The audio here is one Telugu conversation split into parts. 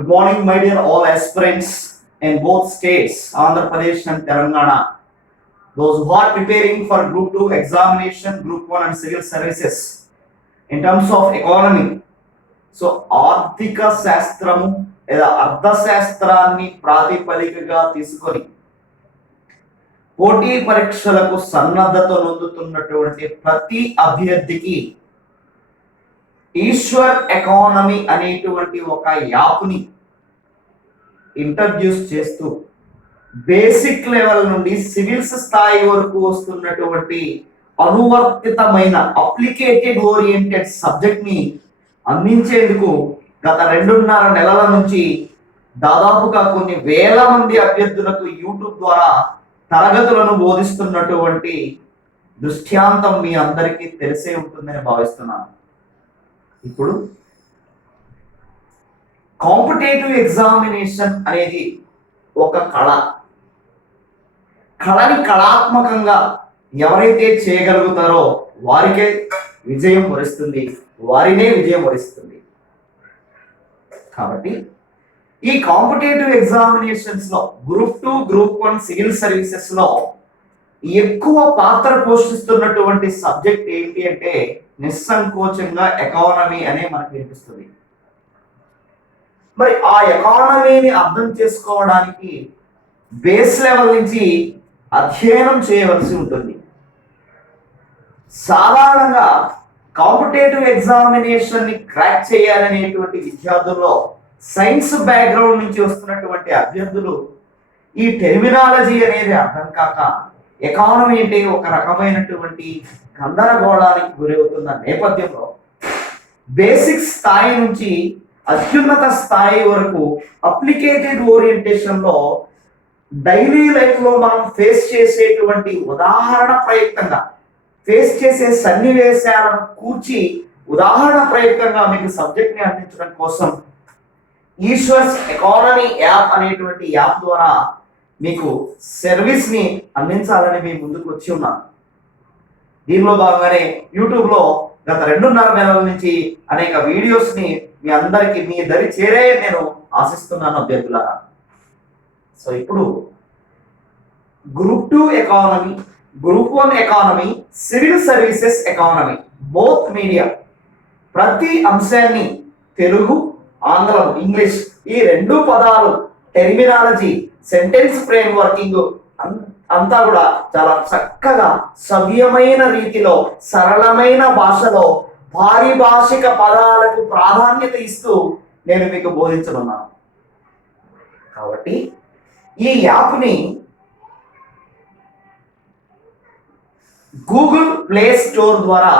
Good morning, my dear all aspirants in both states, Andhra Pradesh and Telangana. Those who are preparing for Group 2 examination, Group 1 and Civil Services. In terms of economy, so ఆర్థిక శాస్త్రము లేదా అర్థశాస్త్రాన్ని ప్రాతిపదికగా తీసుకొని పోటీ పరీక్షలకు సన్నద్ధత నొందుతున్నటువంటి ప్రతి అభ్యర్థికి ఈశ్వర్ ఎకానమీ అనేటువంటి ఒక యాప్ని ఇంట్రడ్యూస్ చేస్తూ బేసిక్ లెవెల్ నుండి సివిల్స్ స్థాయి వరకు వస్తున్నటువంటి అనువర్తితమైన అప్లికేటెడ్ ఓరియంటెడ్ సబ్జెక్ట్ ని అందించేందుకు గత 2.5 నెలల నుంచి దాదాపుగా కొన్ని వేల మంది అభ్యర్థులకు యూట్యూబ్ ద్వారా తరగతులను బోధిస్తున్నటువంటి దృష్ట్యాంతం మీ అందరికీ తెలిసే ఉంటుందని భావిస్తున్నాను. ఇప్పుడు కాంపిటేటివ్ ఎగ్జామినేషన్ అనేది ఒక కళని కళాత్మకంగా ఎవరైతే చేయగలుగుతారో వారినే విజయం వరిస్తుంది. కాబట్టి ఈ కాంపిటేటివ్ ఎగ్జామినేషన్స్ లో గ్రూప్ 2, గ్రూప్ 1 సివిల్ సర్వీసెస్ లో ఎక్కువ పాత్ర పోషిస్తున్నటువంటి సబ్జెక్ట్ ఏంటి అంటే నిస్సంకోచంగా ఎకానమీ అనే మనకు వినిపిస్తుంది. మరి ఆ ఎకానమీని అర్థం చేసుకోవడానికి బేస్ లెవెల్ నుంచి అధ్యయనం చేయవలసి ఉంటుంది. సాధారణంగా కాంపిటేటివ్ ఎగ్జామినేషన్ ని క్రాక్ చేయాలనేటువంటి విద్యార్థుల్లో సైన్స్ బ్యాక్గ్రౌండ్ నుంచి వస్తున్నటువంటి అభ్యర్థులు ఈ టెర్మినాలజీ అనేది అర్థం కాక ఎకానమీ అంటే ఒక రకమైనటువంటి గందరగోళానికి గురవుతున్న నేపథ్యంలో బేసిక్ స్థాయి నుంచి అత్యున్నత స్థాయి వరకు అప్లికేటెడ్ ఓరియంటేషన్ లో డైలీ లైఫ్ లో మనం ఫేస్ చేసేటువంటి ఉదాహరణ ప్రయుక్తంగా ఫేస్ చేసే సన్నివేశాలను కూర్చి ఉదాహరణ ప్రయుక్తంగా మీకు సబ్జెక్ట్ ని అందించడం కోసం ఈశ్వర్స్ ఎకానమీ యాప్ అనేటువంటి యాప్ ద్వారా మీకు సర్వీస్ ని అందించాలని మీ ముందుకు వచ్చి ఉన్నాను. దీనిలో భాగంగానే యూట్యూబ్ లో గత 2.5 నెలల నుంచి అనేక వీడియోస్ ని మీ అందరికి మీ దరి చేరే నేను ఆశిస్తున్నాను అభ్యర్థులారా. సో ఇప్పుడు group 2 economy, group 1 economy, civil services economy both media ప్రతి అంశాన్ని తెలుగు, ఆంగ్లం, ఇంగ్లీష్ ఈ 2 పదాలు టెర్మినాలజీ, సెంటెన్స్ ఫ్రేమ్ వర్కింగ్ అంతా కూడా చాలా చక్కగా సవ్యమైన రీతిలో సరళమైన భాషలో పారిభాషిక పదాలకు ప్రాధాన్యత ఇస్తూ నేను మీకు బోధించనున్నాను. కాబట్టి ఈ యాప్ని గూగుల్ ప్లే స్టోర్ ద్వారా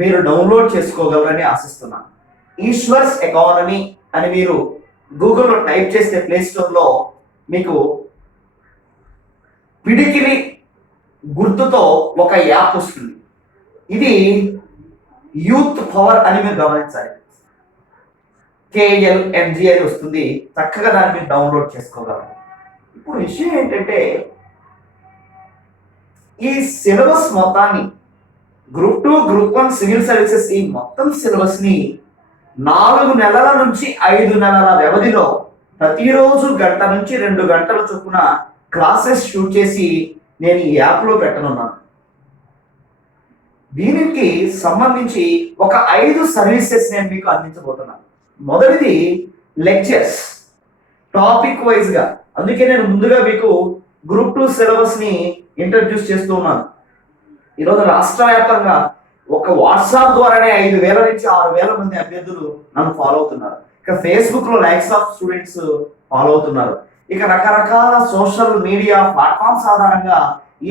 మీరు డౌన్లోడ్ చేసుకోగలరని ఆశిస్తున్నాను. ఈశ్వర్స్ ఎకానమీ అని మీరు గూగుల్లో టైప్ చేస్తే ప్లే స్టోర్లో మీకు పిడికిలి గుర్తుతో ఒక యాప్ వస్తుంది. ఇది యూత్ పవర్ అని మీరు గమనించాలి. KLMG అని వస్తుంది. చక్కగా దాన్ని మీరు డౌన్లోడ్ చేసుకోగలరు. ఇప్పుడు విషయం ఏంటంటే ఈ సిలబస్ మొత్తాన్ని గ్రూప్ 2, గ్రూప్ 1 సివిల్ సర్వీసెస్ ఈ మొత్తం సిలబస్ ని 4 నెలల నుంచి 5 నెలల వ్యవధిలో ప్రతిరోజు 1 గంట నుంచి 2 గంటల చొప్పున క్లాసెస్ షూట్ చేసి నేను ఈ యాప్లో పెట్టనున్నాను. దీనికి సంబంధించి ఒక 5 సర్వీసెస్ నేను మీకు అందించబోతున్నాను. మొదటిది లెక్చర్స్, టాపిక్ వైజ్ గా. అందుకే నేను ముందుగా మీకు గ్రూప్ 2 సిలబస్ ని ఇంట్రడ్యూస్ చేస్తూ ఉన్నాను. ఈరోజు రాష్ట్ర వ్యాప్తంగా ఒక వాట్సాప్ ద్వారానే 5,000 నుంచి 6,000 మంది అభ్యర్థులు నన్ను ఫాలో అవుతున్నారు. ఇక ఫేస్బుక్ లో లైక్స్ ఆఫ్ స్టూడెంట్స్ ఫాలో అవుతున్నారు. ఇక రకరకాల సోషల్ మీడియా ప్లాట్ఫామ్స్ ఆధారంగా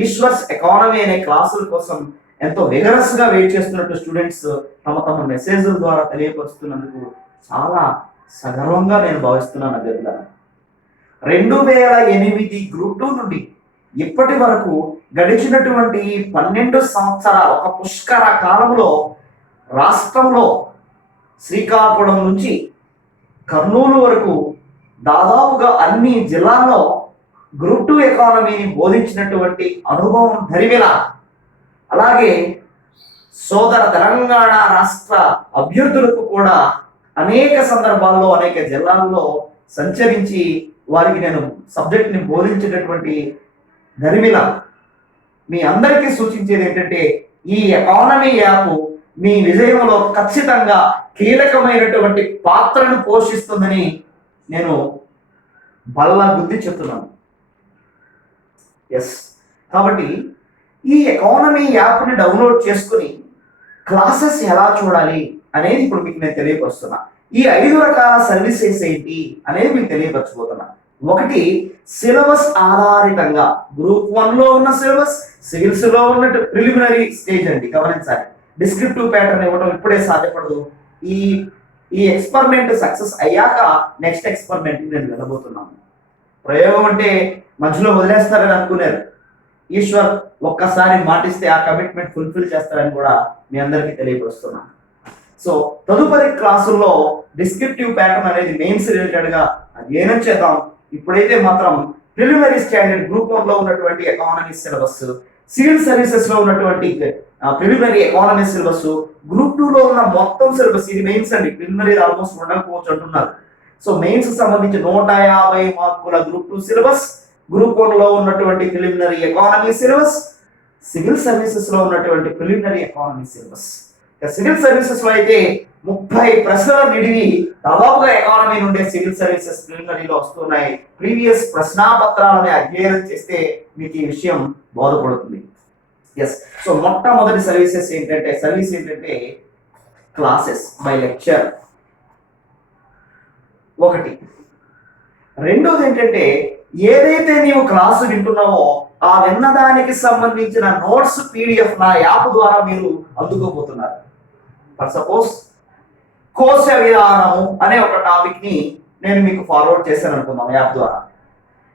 ఈశ్వర్స్ ఎకానమీ అనే క్లాసుల కోసం ఎంతో విగరస్ గా వెయిట్ చేస్తున్నట్టు స్టూడెంట్స్ తమ మెసేజ్ల ద్వారా తెలియపరుస్తున్నందుకు చాలా సగర్వంగా నేను భావిస్తున్నాను అభ్యర్థులను. 2008 గ్రూప్ 2 నుండి ఇప్పటి వరకు గడిచినటువంటి 12 సంవత్సరాలు ఒక పుష్కర కాలంలో రాష్ట్రంలో శ్రీకాకుళం నుంచి కర్నూలు వరకు దాదాపుగా అన్ని జిల్లాల్లో గ్రూప్ 2 ఎకానమీని బోధించినటువంటి అనుభవం ధరిమిల, అలాగే సోదర తెలంగాణ రాష్ట్ర అభ్యర్థులకు కూడా అనేక సందర్భాల్లో అనేక జిల్లాల్లో సంచరించి వారికి నేను సబ్జెక్ట్ని బోధించేటటువంటి ధర్మిల మీ అందరికీ సూచించేది ఏంటంటే ఈ ఎకానమీ యాప్ మీ విజయంలో ఖచ్చితంగా కీలకమైనటువంటి పాత్రను పోషిస్తుందని నేను బల్ల గుద్ది చెప్తున్నాను. ఎస్, కాబట్టి ఈ ఎకానమీ యాప్ని డౌన్లోడ్ చేసుకుని క్లాసెస్ ఎలా చూడాలి అనేది ఇప్పుడు మీకు నేను తెలియపరుస్తున్నా. ఈ 5 రకాల సర్వీసెస్ ఏంటి అనేది మీకు తెలియపరచబోతున్నా. ఒకటి, సిలబస్ ఆధారితంగా గ్రూప్ 1లో ఉన్న సిలబస్, సివిల్స్ లో ఉన్న ప్రిలిమినరీ స్టేజ్ అండి. గమనించాలి, డిస్క్రిప్టివ్ ప్యాటర్న్ ఇవ్వడం ఇప్పుడే సాధ్యపడదు. ఈ ఈ ఎక్స్పెరిమెంట్ సక్సెస్ అయ్యాక నెక్స్ట్ ఎక్స్పెరిమెంట్ నేను వెళ్ళబోతున్నాను. ప్రయోగం అంటే మధ్యలో వదిలేస్తారని అనుకున్నారు. ఈశ్వర్ ఒక్కసారి మాటిస్తే ఆ కమిట్మెంట్ ఫుల్ఫిల్ చేస్తారని కూడా మీ అందరికీ తెలియపరుస్తున్నాను. సో తదుపరి క్లాసుల్లో డిస్క్రిప్టివ్ ప్యాటర్న్ అనేది మెయిన్స్ రిలేటెడ్ గా అధ్యయనం చేద్దాం. ఇప్పుడైతే మాత్రం ప్రిలిమినరీ స్టాండర్డ్ గ్రూప్ 1లో ఉన్నటువంటి ఎకానమీ సిలబస్, సివిల్ సర్వీసెస్ లో ఉన్నటువంటి ప్రిలిమినరీ ఎకానమీ సిలబస్, గ్రూప్ 2లో ఉన్న మొత్తం సిలబస్, ఇది మెయిన్స్ అండి. ప్రిలిమినరీ ఆల్మోస్ట్ ఉండకపోవచ్చు అంటున్నారు. సో మెయిన్స్ సంబంధించి 150 మార్కుల గ్రూప్ 2 సిలబస్, గ్రూప్ 1లో ఉన్నటువంటి preliminary economy syllabus, civil services లో ఉన్నటువంటి preliminary economy syllabus. Civil services లో అయితే 30 ప్రశ్నలు నిడివి దాదాపుగా ఎకానమీ నుండే సివిల్ సర్వీసెస్ ప్రిలిమినరీలో వస్తున్నాయి. ప్రీవియస్ ప్రశ్నాపత్రాలని అధ్యయనం చేస్తే మీకు ఈ విషయం బోధపడుతుంది. ఎస్, సో మొట్టమొదటి సర్వీస్ ఏంటంటే క్లాసెస్ బై లెక్చర్ ఒకటి. రెండోది ఏంటంటే ఏదైతే నీవు క్లాసు వింటున్నావో ఆ విన్నదానికి సంబంధించిన నోట్స్ PDF నా యాప్ ద్వారా మీరు అందుకోబోతున్నారు. ఫర్ సపోజ్ కోశ విధానము అనే ఒక టాపిక్ ని నేను మీకు ఫార్వర్డ్ చేశాను అనుకుందాం యాప్ ద్వారా.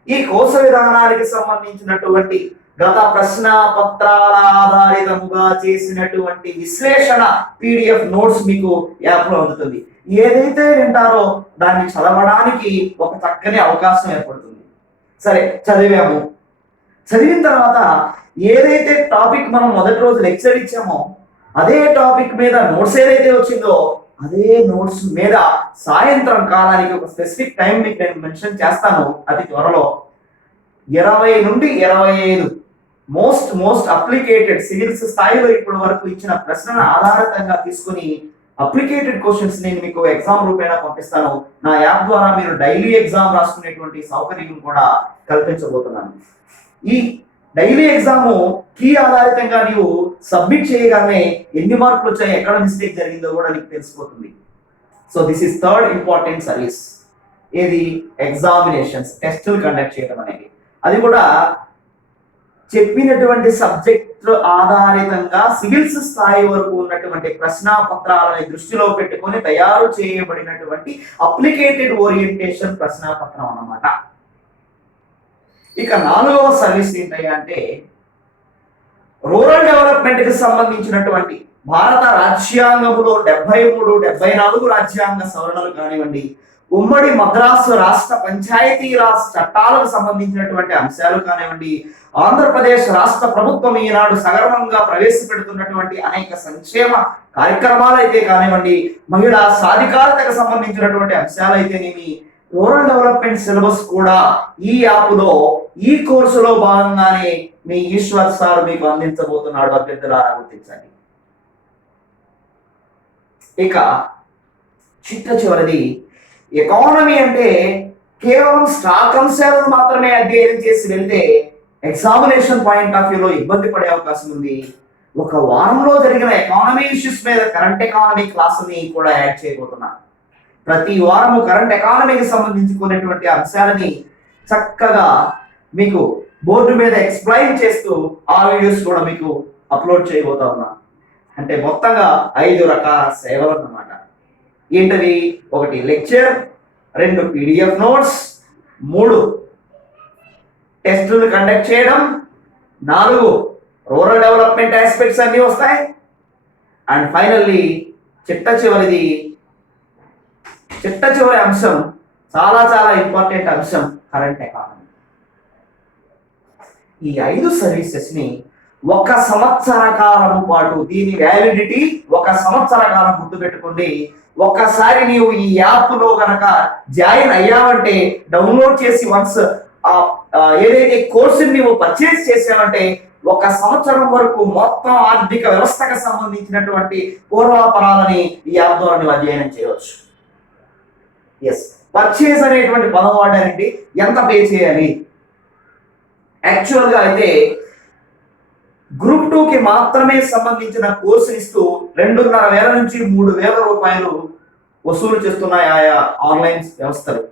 ఈ కోశ విధానానికి సంబంధించినటువంటి గత ప్రశ్న పత్రాల ఆధారితముగా చేసినటువంటి విశ్లేషణ PDF నోట్స్ మీకు యాప్ లో అందుతుంది. ఏదైతే వింటారో దాన్ని చదవడానికి ఒక చక్కని అవకాశం ఏర్పడుతుంది. సరే, చదివాము. చదివిన తర్వాత ఏదైతే టాపిక్ మనం మొదటి రోజు లెక్చర్ ఇచ్చామో అదే టాపిక్ మీద నోట్స్ ఏదైతే వచ్చిందో అదే నోట్స్ మీద సాయంత్రం కాలానికి ఒక స్పెసిఫిక్ టైం మీకు నేను మెన్షన్ చేస్తాను అతి త్వరలో. 20 నుండి 25 మోస్ట్ అప్లికేటెడ్ సివిల్స్ స్థాయిలో ఇప్పటి వరకు ఇచ్చిన ప్రశ్నల ఆధారితంగా తీసుకుని అప్లికేటెడ్ క్వశ్చన్స్ నేను మీకు ఎగ్జామ్ రూపేణా పంపిస్తాను. నా యాప్ ద్వారా మీరు డైలీ ఎగ్జామ్ రాసుకునేటువంటి సౌకర్యం కూడా కల్పించబోతున్నాను. ఈ డైలీ ఎగ్జామ్ కీ ఆధారితంగా నీవు సబ్మిట్ చేయగానే ఎన్ని మార్కులు వచ్చాయి, ఎక్కడ మిస్టేక్ జరిగిందో కూడా నీకు తెలిసిపోతుంది. So this is third important service. ఏది? ఎగ్జామినేషన్స్, టెస్టులు కండక్ట్ చేయడం అనేది. అది కూడా చెప్పినటువంటి సబ్జెక్ట్ ఆధారితంగా సివిల్స్ స్థాయి వరకు ఉన్నటువంటి ప్రశ్న పత్రాలని దృష్టిలో పెట్టుకొని తయారు చేయబడినటువంటి అప్లికేటెడ్ ఓరియంటేషన్ ప్రశ్న పత్రం అన్నమాట. ఇక 4వ సర్వీస్ ఏంటయ్యా అంటే రూరల్ డెవలప్మెంట్ కి సంబంధించినటువంటి భారత రాజ్యాంగంలో 73, 74 రాజ్యాంగ సవరణలు కానివ్వండి, ఉమ్మడి మద్రాసు రాష్ట్ర పంచాయతీ రాజ్ చట్టాలకు సంబంధించినటువంటి అంశాలు కానివ్వండి, ఆంధ్రప్రదేశ్ రాష్ట్ర ప్రభుత్వం ఈనాడు సగర్వంగా ప్రవేశపెడుతున్నటువంటి అనేక సంక్షేమ కార్యక్రమాలు అయితే కానివ్వండి, మహిళా సాధికారతకు సంబంధించినటువంటి అంశాలు అయితేనేమి, రూరల్ డెవలప్మెంట్ సిలబస్ కూడా ఈ యాప్లో ఈ కోర్సులో భాగంగానే మీ ఈశ్వర్ సార్ మీకు అందించబోతున్నాడు. అభ్యర్థులారా గుర్తించండి. ఇక చివరిది ఎకానమీ అంటే కేవలం స్టాక్ అంశాలను మాత్రమే అధ్యయనం చేసి వెళ్తే ఎగ్జామినేషన్ పాయింట్ ఆఫ్ వ్యూలో ఇబ్బంది పడే అవకాశం ఉంది. ఒక వారంలో జరిగిన ఎకానమీ ఇష్యూస్ మీద కరెంట్ ఎకానమీ క్లాసుని కూడా యాడ్ చేయబోతున్నాను. ప్రతి వారము కరెంట్ ఎకానమీకి సంబంధించుకునేటువంటి అంశాలని చక్కగా మీకు బోర్డు మీద ఎక్స్ప్లెయిన్ చేస్తూ ఆ వీడియోస్ కూడా మీకు అప్లోడ్ చేయబోతా ఉన్నా. అంటే మొత్తంగా 5 రకాల సేవలు అన్నమాట. ఏంటది? 1 లెక్చర్, 2 PDF నోట్స్, 3 టెస్టులు కండక్ట్ చేయడం, 4 రూరల్ డెవలప్మెంట్ ఆస్పెక్ట్స్ అన్ని వస్తాయి. అండ్ ఫైనల్లీ చిట్ట చివరి అంశం, చాలా ఇంపార్టెంట్ అంశం, కరెంట్ ఎకానమీ. ఈ 5 సర్వీసెస్ ని 1 సంవత్సర కాలం పాటు, దీని వ్యాలిడిటీ 1 సంవత్సర కాలం గుర్తుపెట్టుకోండి. ఒక్కసారి నీవు ఈ యాప్లో గనక జాయిన్ అయ్యావంటే, డౌన్లోడ్ చేసి వన్స్ ఏదైతే కోర్సుని నీవు పర్చేస్ చేసావంటే 1 సంవత్సరం వరకు మొత్తం ఆర్థిక వ్యవస్థకు సంబంధించినటువంటి పూర్వాపరాలని ఈ యాప్ ద్వారా నువ్వు అధ్యయనం చేయవచ్చు. ఎస్, పర్చేస్ అనేటువంటి పదం వాడారంటే ఎంత పే చేయాలి? యాక్చువల్గా అయితే గ్రూప్ 2కి మాత్రమే సంబంధించిన కోర్సు ఇస్తూ 2,500 నుంచి 3,000 రూపాయలు వసూలు చేస్తున్నాయి ఆయా ఆన్లైన్ వ్యవస్థలు.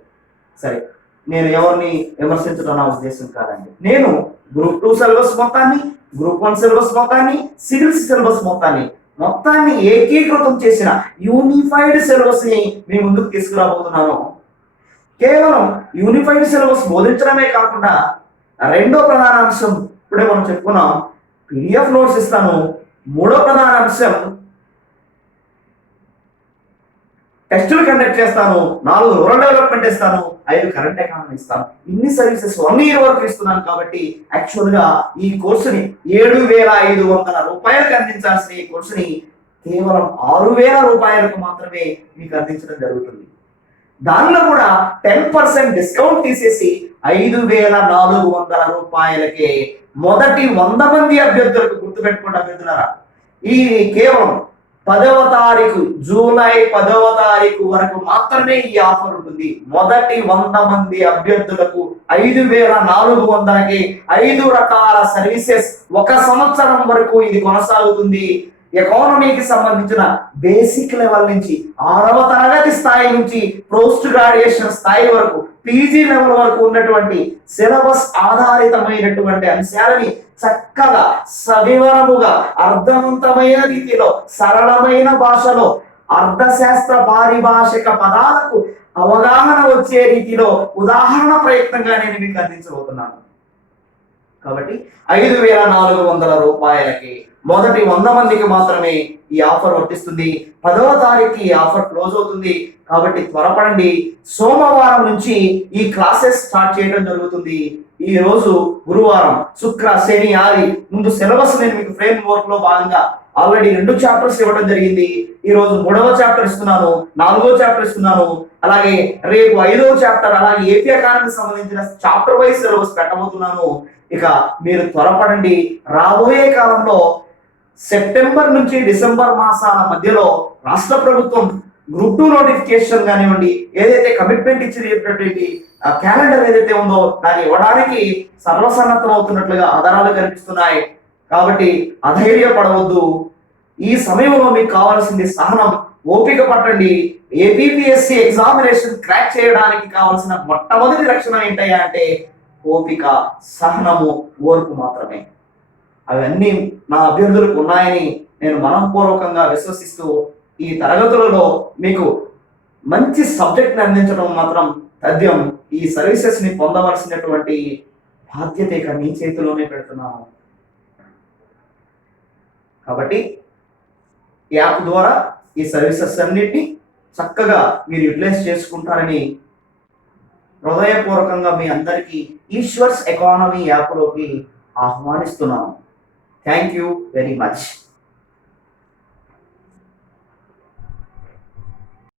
సరే, నేను ఎవరిని విమర్శించడం నా ఉద్దేశం కాదండి. నేను గ్రూప్ 2 సిలబస్ మొత్తాన్ని, గ్రూప్ 1 సిలబస్ మొత్తాన్ని, సివిల్స్ సిలబస్ మొత్తాన్ని ఏకీకృతం చేసిన యూనిఫైడ్ సిలబస్ ని మీ ముందుకు తీసుకురాబోతున్నాను. కేవలం యూనిఫైడ్ సిలబస్ బోధించడమే కాకుండా రెండో ప్రధాన అంశం ఇప్పుడే మనం చెప్పుకున్నాం, PDF నోట్స్ ఇస్తాను. మూడో ప్రధాన అంశం టెస్టులు కండక్ట్ చేస్తాను. 4 రూరల్ డెవలప్మెంట్ ఇస్తాను. 5 కరెంట్ ఎకానమీ ఇస్తాను. ఇన్ని సర్వీసెస్ 1 ఇయర్ వరకు ఇస్తున్నాను. కాబట్టి యాక్చువల్ గా ఈ కోర్సుని 7,500 రూపాయలకు అందించాల్సిన ఈ కోర్సుని కేవలం 6,000 రూపాయలకు మాత్రమే మీకు అందించడం జరుగుతుంది. దానిలో కూడా 10% డిస్కౌంట్ తీసేసి 5,400 రూపాయలకే మొదటి 100 మంది అభ్యర్థులకు, గుర్తుపెట్టుకోండి అభ్యర్థులారా, ఈ కేవలం 10వ తారీఖు, జూలై 10వ తారీఖు వరకు మాత్రమే ఈ ఆఫర్ ఉంటుంది. మొదటి 100 మంది అభ్యర్థులకు 5,400కి 5 రకాల సర్వీసెస్ 1 సంవత్సరం వరకు ఇది కొనసాగుతుంది. ఎకానమీకి సంబంధించిన బేసిక్ లెవెల్ నుంచి 6వ తరగతి స్థాయి నుంచి పోస్ట్ గ్రాడ్యుయేషన్ స్థాయి వరకు, పీజీ లెవెల్ వరకు ఉన్నటువంటి సిలబస్ ఆధారితమైనటువంటి అంశాలని చక్కగా సవివరముగా అర్థవంతమైన రీతిలో సరళమైన భాషలో అర్థశాస్త్ర పారిభాషిక పదాలకు అవగాహన వచ్చే రీతిలో ఉదాహరణ ప్రయత్నంగా నేను మీకు అందించబోతున్నాను. కాబట్టి 5,400 రూపాయలకి మొదటి 100 మందికి మాత్రమే ఈ ఆఫర్ వర్తిస్తుంది. 10వ తారీఖుకి ఈ ఆఫర్ క్లోజ్ అవుతుంది. కాబట్టి త్వరపడండి. సోమవారం నుంచి ఈ క్లాసెస్ స్టార్ట్ చేయడం జరుగుతుంది. ఈ రోజు గురువారం, శుక్ర, శని, ఆది ముందు సిలబస్ నేను మీకు ఫ్రేమ్ వర్క్ లో భాగంగా ఆల్రెడీ 2 చాప్టర్స్ ఇవ్వడం జరిగింది. ఈ రోజు 3వ చాప్టర్ ఇస్తున్నాను, 4వ చాప్టర్ ఇస్తున్నాను. అలాగే రేపు 5వ చాప్టర్, అలాగే ఏపీ ఎకానమీకి సంబంధించిన చాప్టర్ వైజ్ సిలబస్ పెట్టబోతున్నాను. ఇక మీరు త్వరపడండి. రాబోయే కాలంలో సెప్టెంబర్ నుంచి డిసెంబర్ మాసాల మధ్యలో రాష్ట్ర ప్రభుత్వం గ్రూప్ 2 నోటిఫికేషన్ కానివ్వండి, ఏదైతే కమిట్మెంట్ ఇచ్చినటువంటి క్యాలెండర్ ఏదైతే ఉందో దాన్ని ఇవ్వడానికి సర్వసన్నద్ధం అవుతున్నట్లుగా ఆధారాలు కనిపిస్తున్నాయి. కాబట్టి అధైర్యపడవద్దు. ఈ సమయంలో మీకు కావాల్సింది సహనం, ఓపిక పట్టండి. ఏపీపీఎస్సీ ఎగ్జామినేషన్ క్రాక్ చేయడానికి కావాల్సిన మొట్టమొదటి లక్షణం ఏంటయ్యా అంటే ఓపిక, సహనము, ఓర్పు మాత్రమే. అవన్నీ నా అభ్యర్థులకు ఉన్నాయని నేను మనఃపూర్వకంగా విశ్వసిస్తూ ఈ తరగతులలో మీకు మంచి సబ్జెక్ట్ని అందించడం మాత్రం తథ్యం. ఈ సర్వీసెస్ ని పొందవలసినటువంటి బాధ్యత ఇక మీ చేతిలోనే పెడుతున్నాను. కాబట్టి యాప్ ద్వారా ఈ సర్వీసెస్ అన్నిటిని చక్కగా మీరు యూటిలైజ్ చేసుకుంటారని హృదయపూర్వకంగా మీ అందరికీ ఈశ్వర్స్ ఎకానమీ యాప్లోకి ఆహ్వానిస్తున్నాను. Thank you very much.